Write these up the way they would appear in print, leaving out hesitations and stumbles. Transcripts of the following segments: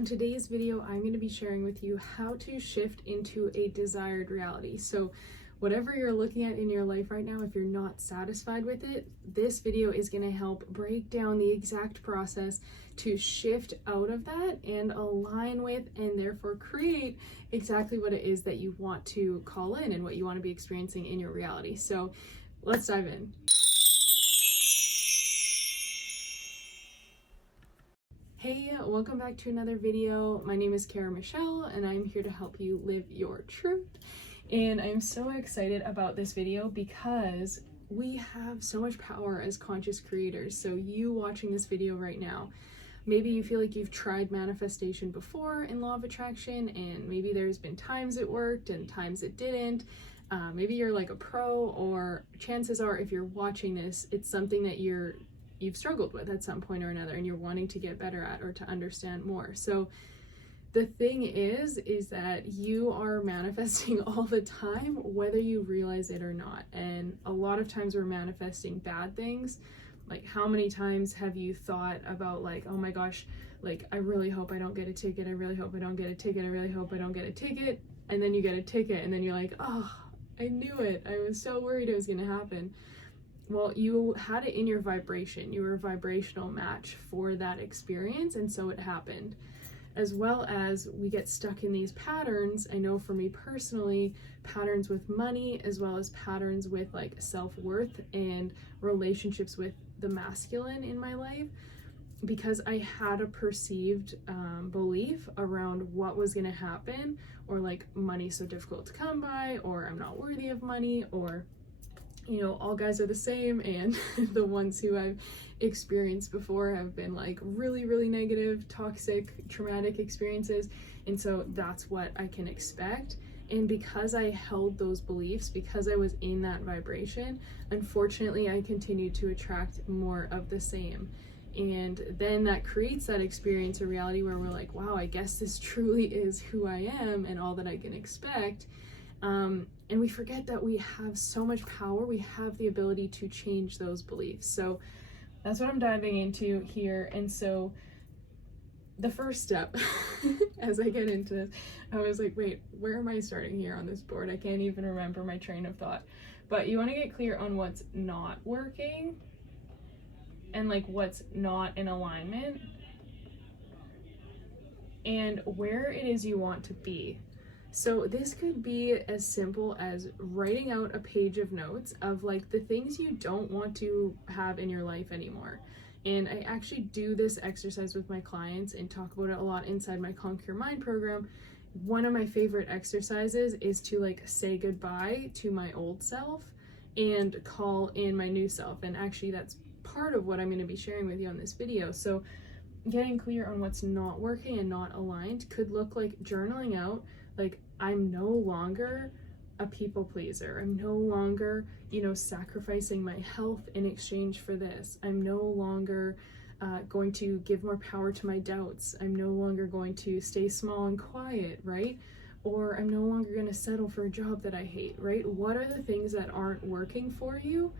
On today's video, I'm going to be sharing with you how to shift into a desired reality. So whatever you're looking at in your life right now, if you're not satisfied with it, this video is going to help break down the exact process to shift out of that and align with and therefore create exactly what it is that you want to call in and what you want to be experiencing in your reality. So let's dive in. Hey, welcome back to another video. My name is Kara Michelle and I'm here to help you live your truth. And I'm so excited about this video because we have so much power as conscious creators. So you watching this video right now, maybe you feel like you've tried manifestation before in Law of Attraction and maybe there's been times it worked and times it didn't. Maybe you're like a pro, or chances are if you're watching this, it's something that you've struggled with at some point or another and you're wanting to get better at or to understand more. So the thing is that you are manifesting all the time, whether you realize it or not. And a lot of times we're manifesting bad things. Like, how many times have you thought about like, oh my gosh, like, I really hope I don't get a ticket. I really hope I don't get a ticket. I really hope I don't get a ticket. And then you get a ticket and then you're like, oh, I knew it. I was so worried it was going to happen. Well, you had it in your vibration. You were a vibrational match for that experience, and so it happened. As well as we get stuck in these patterns. I know for me personally, patterns with money, as well as patterns with like self-worth and relationships with the masculine in my life, because I had a perceived belief around what was going to happen, or like money's so difficult to come by, or I'm not worthy of money, or you know, all guys are the same, and the ones who I've experienced before have been like really, really negative, toxic, traumatic experiences. And so that's what I can expect. And because I held those beliefs, because I was in that vibration, unfortunately, I continued to attract more of the same. And then that creates that experience, a reality where we're like, wow, I guess this truly is who I am and all that I can expect. And we forget that we have so much power. We have the ability to change those beliefs. So that's what I'm diving into here. And so the first step, as I get into this, I was like, wait, where am I starting here on this board? I can't even remember my train of thought. But you want to get clear on what's not working and like what's not in alignment and where it is you want to be. So this could be as simple as writing out a page of notes of like the things you don't want to have in your life anymore. And I actually do this exercise with my clients and talk about it a lot inside my Conquer Your Mind program. One of my favorite exercises is to like say goodbye to my old self and call in my new self. And actually that's part of what I'm going to be sharing with you on this video. So getting clear on what's not working and not aligned could look like journaling out, like, I'm no longer a people pleaser. I'm no longer, sacrificing my health in exchange for this. I'm no longer going to give more power to my doubts. I'm no longer going to stay small and quiet, right? Or I'm no longer going to settle for a job that I hate, right? What are the things that aren't working for you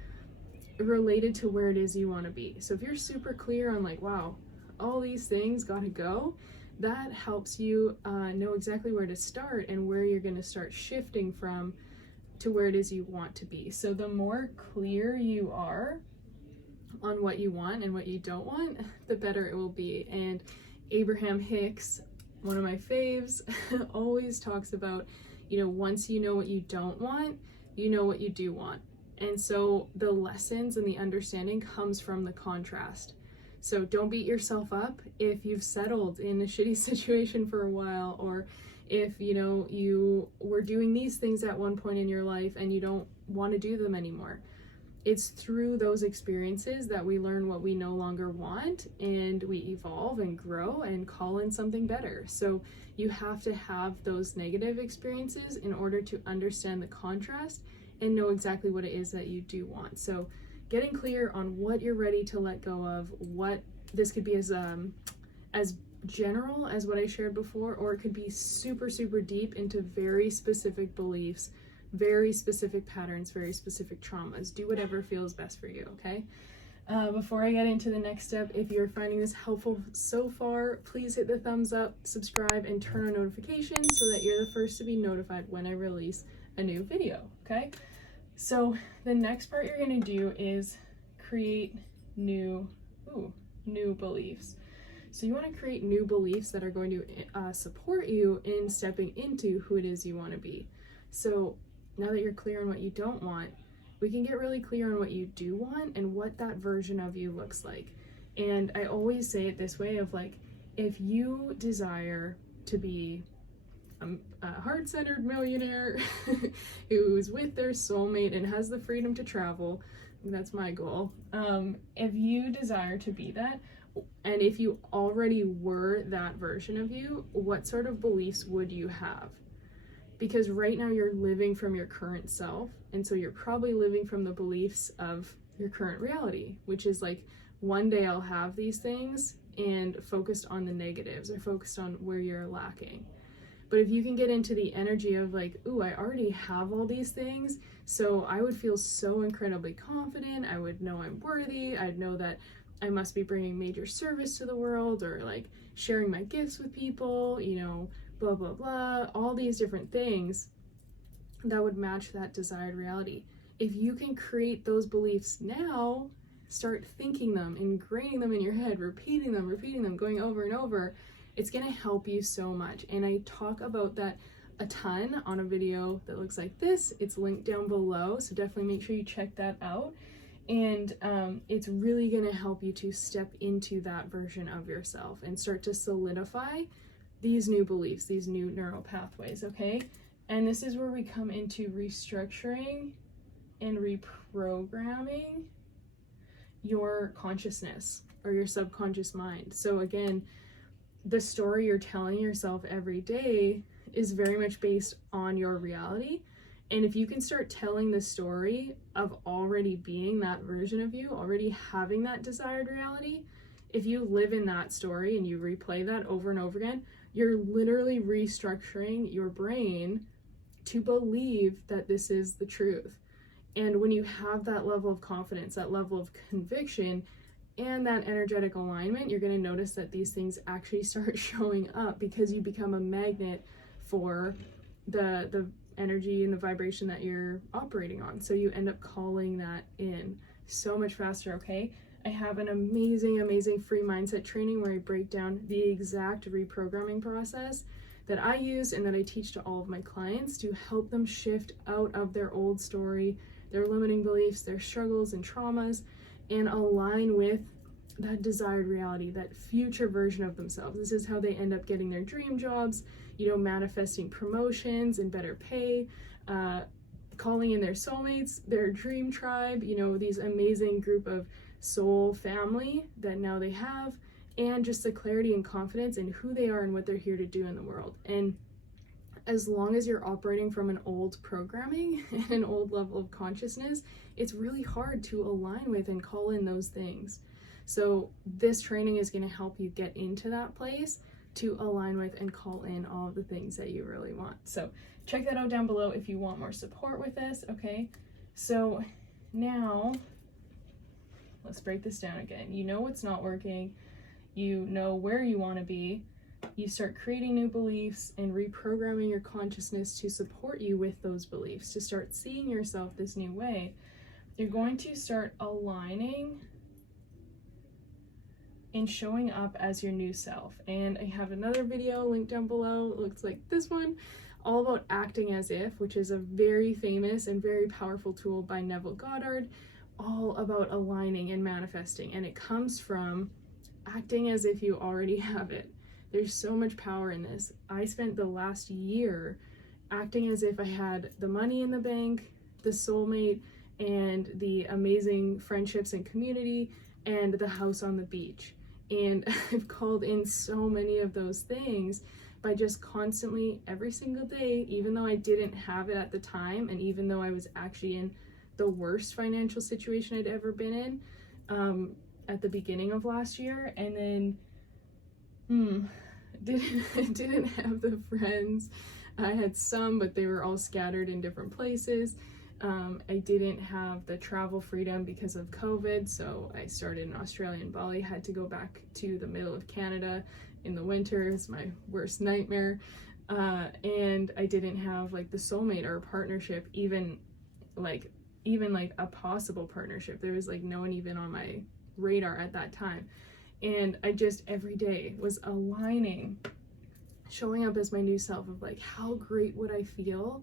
related to where it is you want to be? So if you're super clear on like, wow, all these things gotta go, that helps you know exactly where to start and where you're going to start shifting from to where it is you want to be. So the more clear you are on what you want and what you don't want, the better it will be. And Abraham Hicks, one of my faves, always talks about, once you know what you don't want, you know what you do want. And so the lessons and the understanding comes from the contrast. So don't beat yourself up if you've settled in a shitty situation for a while, or if, you were doing these things at one point in your life and you don't want to do them anymore. It's through those experiences that we learn what we no longer want, and we evolve and grow and call in something better. So you have to have those negative experiences in order to understand the contrast and know exactly what it is that you do want. So getting clear on what you're ready to let go of, what this could be as general as what I shared before, or it could be super, super deep into very specific beliefs, very specific patterns, very specific traumas. Do whatever feels best for you, okay? Before I get into the next step, if you're finding this helpful so far, please hit the thumbs up, subscribe, and turn on notifications so that you're the first to be notified when I release a new video, okay? So the next part you're gonna do is create new beliefs. So you wanna create new beliefs that are going to support you in stepping into who it is you wanna be. So now that you're clear on what you don't want, we can get really clear on what you do want and what that version of you looks like. And I always say it this way of like, if you desire to be a heart-centered millionaire who's with their soulmate and has the freedom to travel, that's my goal. If you desire to be that, and if you already were that version of you, what sort of beliefs would you have? Because right now you're living from your current self, and so you're probably living from the beliefs of your current reality, which is like, one day I'll have these things, and focused on the negatives or focused on where you're lacking. But if you can get into the energy of like, ooh, I already have all these things, so I would feel so incredibly confident, I would know I'm worthy, I'd know that I must be bringing major service to the world, or like sharing my gifts with people, you know, blah, blah, blah, all these different things that would match that desired reality. If you can create those beliefs now, start thinking them, ingraining them in your head, repeating them, going over and over, it's gonna help you so much. And I talk about that a ton on a video that looks like this. It's linked down below, so definitely make sure you check that out. And it's really gonna help you to step into that version of yourself and start to solidify these new beliefs, these new neural pathways, okay? And this is where we come into restructuring and reprogramming your consciousness or your subconscious mind. So again, the story you're telling yourself every day is very much based on your reality. And if you can start telling the story of already being that version of you, already having that desired reality, if you live in that story and you replay that over and over again, you're literally restructuring your brain to believe that this is the truth. And when you have that level of confidence, that level of conviction, and that energetic alignment, you're going to notice that these things actually start showing up because you become a magnet for the energy and the vibration that you're operating on. So you end up calling that in so much faster, okay? I have an amazing free mindset training where I break down the exact reprogramming process that I use and that I teach to all of my clients to help them shift out of their old story, their limiting beliefs, their struggles and traumas, and align with that desired reality, that future version of themselves. This is how they end up getting their dream jobs, you know, manifesting promotions and better pay, calling in their soulmates, their dream tribe, you know, these amazing group of soul family that now they have, and just the clarity and confidence in who they are and what they're here to do in the world. And as long as you're operating from an old programming and an old level of consciousness, it's really hard to align with and call in those things. So this training is going to help you get into that place to align with and call in all of the things that you really want. So check that out down below if you want more support with this, okay? So now let's break this down again. You know what's not working, you know where you want to be, you start creating new beliefs and reprogramming your consciousness to support you with those beliefs, to start seeing yourself this new way. You're going to start aligning and showing up as your new self. And I have another video linked down below, it looks like this one, all about acting as if, which is a very famous and very powerful tool by Neville Goddard, all about aligning and manifesting. And it comes from acting as if you already have it. There's so much power in this. I spent the last year acting as if I had the money in the bank, the soulmate, and the amazing friendships and community, and the house on the beach. And I've called in so many of those things by just constantly, every single day, even though I didn't have it at the time, and even though I was actually in the worst financial situation I'd ever been in at the beginning of last year, and then didn't have the friends. I had some, but they were all scattered in different places. I didn't have the travel freedom because of COVID, so I started in Australia and Bali, had to go back to the middle of Canada in the winter. It's my worst nightmare. And I didn't have like the soulmate or a partnership, even like a possible partnership. There was like no one even on my radar at that time. And I just every day was aligning, showing up as my new self of like, how great would I feel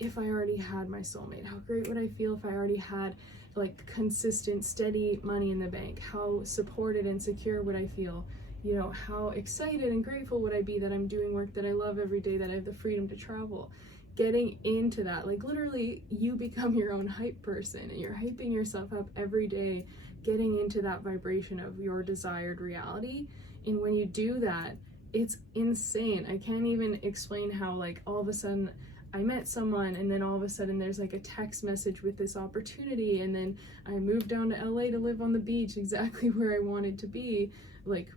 if I already had my soulmate? How great would I feel if I already had like consistent, steady money in the bank? How supported and secure would I feel? You know, how excited and grateful would I be that I'm doing work that I love every day, that I have the freedom to travel? Getting into that, like literally you become your own hype person and you're hyping yourself up every day, getting into that vibration of your desired reality. And when you do that, it's insane. I can't even explain how like all of a sudden I met someone and then all of a sudden there's like a text message with this opportunity, and then I moved down to LA to live on the beach, exactly where I wanted to be, like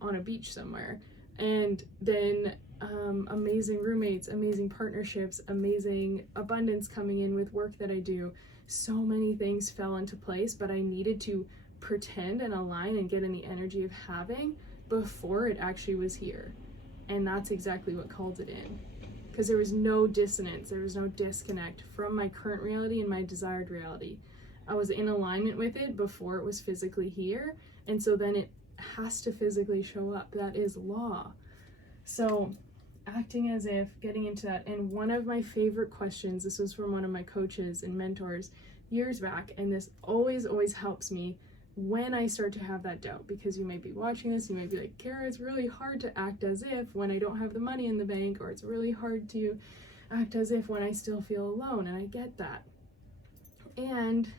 on a beach somewhere. And then amazing roommates, amazing partnerships, amazing abundance coming in with work that I do. So many things fell into place, but I needed to pretend and align and get in the energy of having before it actually was here. And that's exactly what called it in. Because there was no dissonance, there was no disconnect from my current reality and my desired reality. I was in alignment with it before it was physically here, and so then it has to physically show up. That is law. So acting as if, getting into that. And one of my favorite questions, this was from one of my coaches and mentors years back, and this always helps me when I start to have that doubt, because you may be watching this, you may be like, Kara, it's really hard to act as if when I don't have the money in the bank, or it's really hard to act as if when I still feel alone. And I get that. And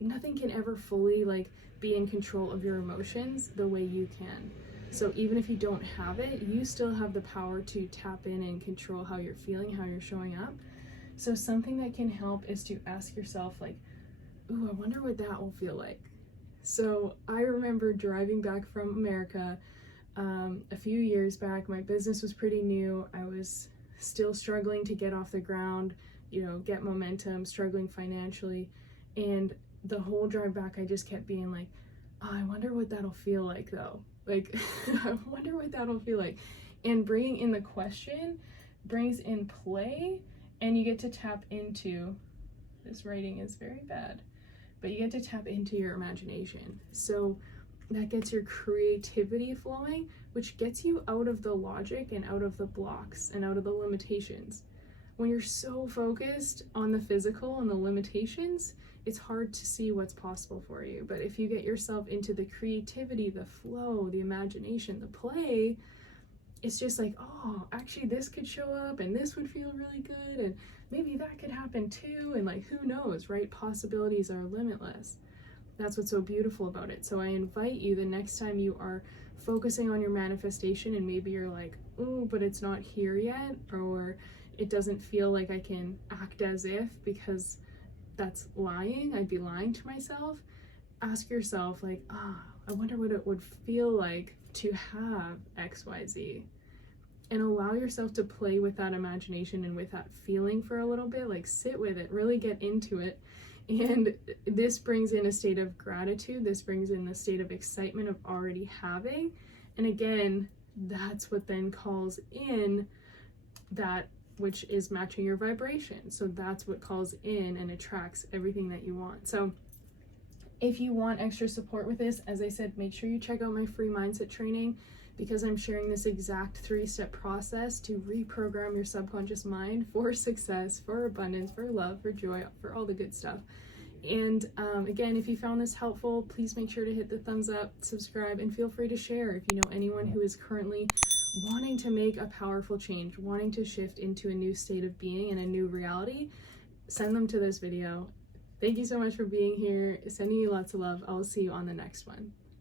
nothing can ever fully like be in control of your emotions the way you can. So even if you don't have it, you still have the power to tap in and control how you're feeling, how you're showing up. So something that can help is to ask yourself like, ooh, I wonder what that will feel like. So I remember driving back from America a few years back. My business was pretty new. I was still struggling to get off the ground, you know, get momentum, struggling financially. And the whole drive back, I just kept being like, oh, I wonder what that'll feel like though. Like, I wonder what that'll feel like. And bringing in the question brings in play, and you get to tap into, this writing is very bad, but you get to tap into your imagination. So that gets your creativity flowing, which gets you out of the logic and out of the blocks and out of the limitations. When you're so focused on the physical and the limitations, it's hard to see what's possible for you. But if you get yourself into the creativity, the flow, the imagination, the play, it's just like, oh, actually this could show up and this would feel really good, and maybe that could happen too, and like, who knows, right? Possibilities are limitless. That's what's so beautiful about it. So I invite you, the next time you are focusing on your manifestation and maybe you're like, oh, but it's not here yet, or it doesn't feel like I can act as if, because that's lying, I'd be lying to myself. Ask yourself like, I wonder what it would feel like to have XYZ, and allow yourself to play with that imagination and with that feeling for a little bit. Like, sit with it, really get into it. And this brings in a state of gratitude. This brings in a state of excitement of already having. And again, that's what then calls in that which is matching your vibration. So that's what calls in and attracts everything that you want. So if you want extra support with this, as I said, make sure you check out my free mindset training, because I'm sharing this exact 3-step process to reprogram your subconscious mind for success, for abundance, for love, for joy, for all the good stuff. And again, if you found this helpful, please make sure to hit the thumbs up, subscribe, and feel free to share if you know anyone who is currently wanting to make a powerful change, wanting to shift into a new state of being and a new reality. Send them to this video. Thank you so much for being here. Sending you lots of love. I will see you on the next one.